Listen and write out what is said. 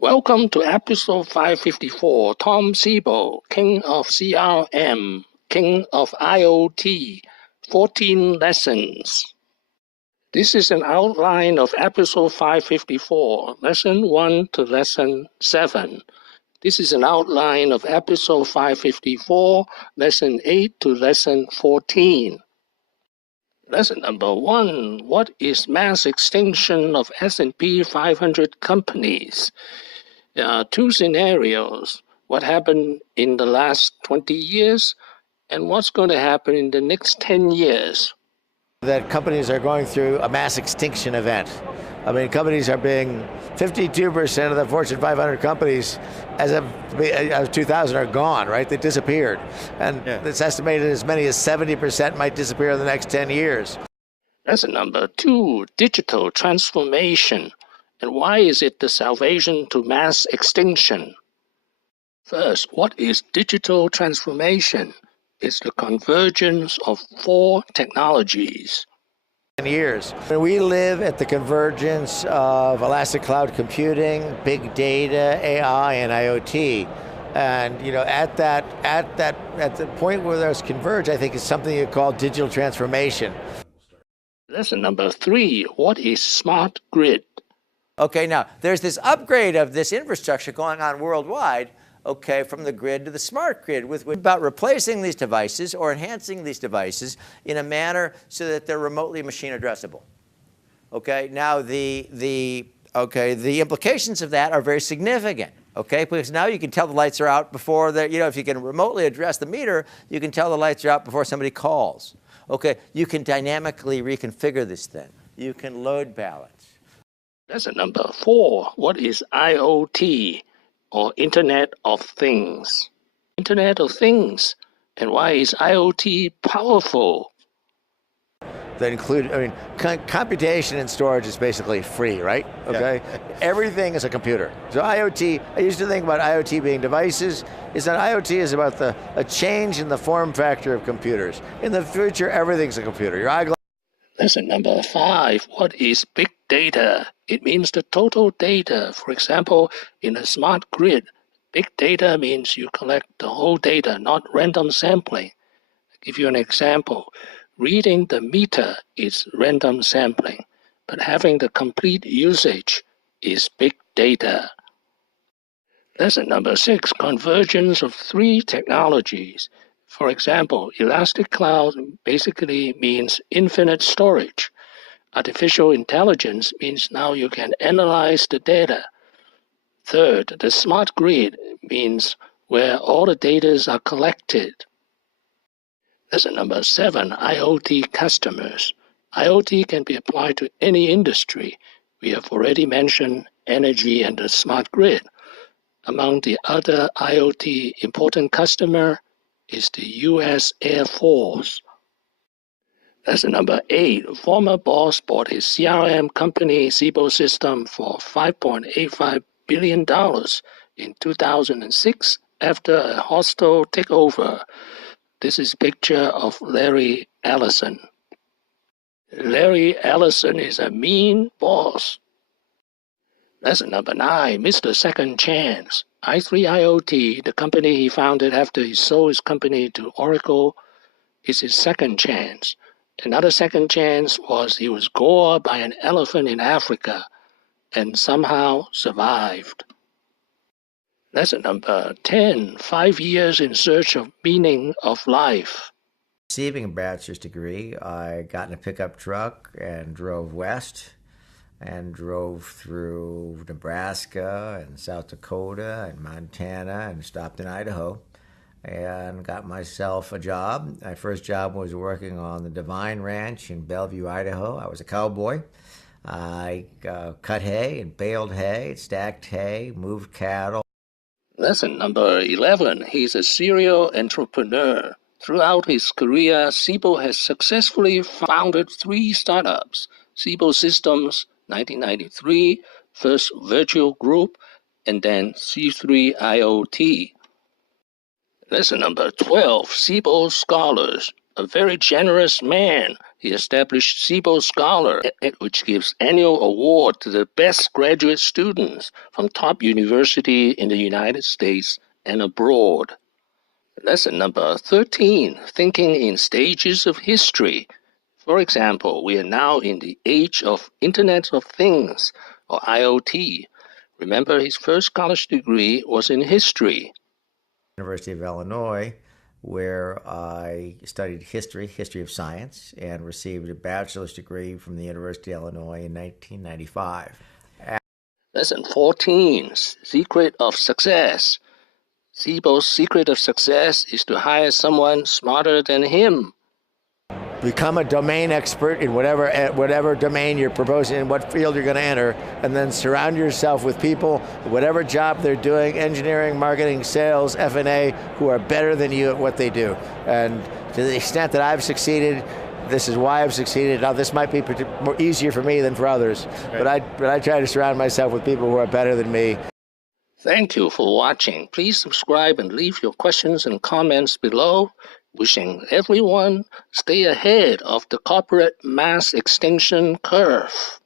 Welcome to episode 554, TomSiebel, King of CRM, King of IOT, 14 Lessons. This is an outline of episode 554, lesson 1 to lesson 7. This is an outline of episode 554, lesson 8 to lesson 14. Lesson number 1, what is mass extinction of S&P 500 companies? There are two scenarios, what happened in the last 20 years and what's going to happen in the next 10 years. That companies are going through a mass extinction event. I mean, companies are being, 52% of the Fortune 500 companies as of 2000 are gone, right? They disappeared. And it's estimated as many as 70% might disappear in the next 10 years. Lesson number 2, digital transformation. And why is it the salvation to mass extinction? First, what is digital transformation? It's the convergence of 4 technologies. Years. We live at the convergence of elastic cloud computing, big data, AI, and IoT. And at the point where those converge, I think is something you call digital transformation. Lesson number 3, what is smart grid? Okay, now there's this upgrade of this infrastructure going on worldwide, okay, from the grid to the smart grid, with about replacing these devices or enhancing these devices in a manner so that they're remotely machine addressable. Okay, now the implications of that are very significant. Okay, because now you can tell the lights are out before if you can remotely address the meter, you can tell the lights are out before somebody calls. Okay, you can dynamically reconfigure this thing. You can load balance. Lesson number 4, what is IoT, or Internet of Things? Internet of Things, and why is IoT powerful? That include, computation and storage is basically free, right? Okay, yeah. Everything is a computer. So IoT, I used to think about IoT being devices, is that IoT is about a change in the form factor of computers. In the future, everything's a computer. Your eyeglass. Lesson number 5, what is big data? It means the total data. For example, in a smart grid, big data means you collect the whole data, not random sampling. I'll give you an example. Reading the meter is random sampling, but having the complete usage is big data. Lesson number 6, convergence of 3 technologies. For example, elastic cloud basically means infinite storage. Artificial intelligence means now you can analyze the data. Third, the smart grid means where all the data are collected. Lesson number 7, IoT customers. IoT can be applied to any industry. We have already mentioned energy and the smart grid. Among the other IoT important customer is the U.S. Air Force. Lesson number 8, former boss bought his CRM company, Siebel Systems, for $5.85 billion in 2006 after a hostile takeover. This is a picture of Larry Ellison. Larry Ellison is a mean boss. Lesson number 9, Mr. Second Chance. i3IoT, the company he founded after he sold his company to Oracle, is his second chance. Another second chance was he was gored by an elephant in Africa and somehow survived. Lesson number 10, 5 years in search of meaning of life. Receiving a bachelor's degree, I got in a pickup truck and drove west and drove through Nebraska and South Dakota and Montana and stopped in Idaho and got myself a job. My first job was working on the Divine Ranch in Bellevue, Idaho. I was a cowboy. I cut hay and baled hay, stacked hay, moved cattle. Lesson number 11, he's a serial entrepreneur. Throughout his career, Siebel has successfully founded 3 startups. Siebel Systems, 1993, first virtual group, and then C3IoT. Lesson number 12, Siebel Scholars, a very generous man. he established Siebel Scholars, which gives annual award to the best graduate students from top university in the United States and abroad. Lesson number 13, thinking in stages of history. For example, we are now in the age of Internet of Things, or IoT. Remember, his first college degree was in history. University of Illinois, where I studied history of science, and received a bachelor's degree from the University of Illinois in 1995. Lesson 14, secret of success. Siebel's secret of success is to hire someone smarter than him. Become a domain expert in whatever domain you're proposing, in what field you're going to enter, and then surround yourself with people, whatever job they're doing, engineering, marketing, sales, F&A, who are better than you at what they do. And to the extent that I've succeeded, this is why I've succeeded. Now, this might be more easier for me than for others, but I try to surround myself with people who are better than me. Thank you for watching. Please subscribe and leave your questions and comments below. Wishing everyone stay ahead of the corporate mass extinction curve.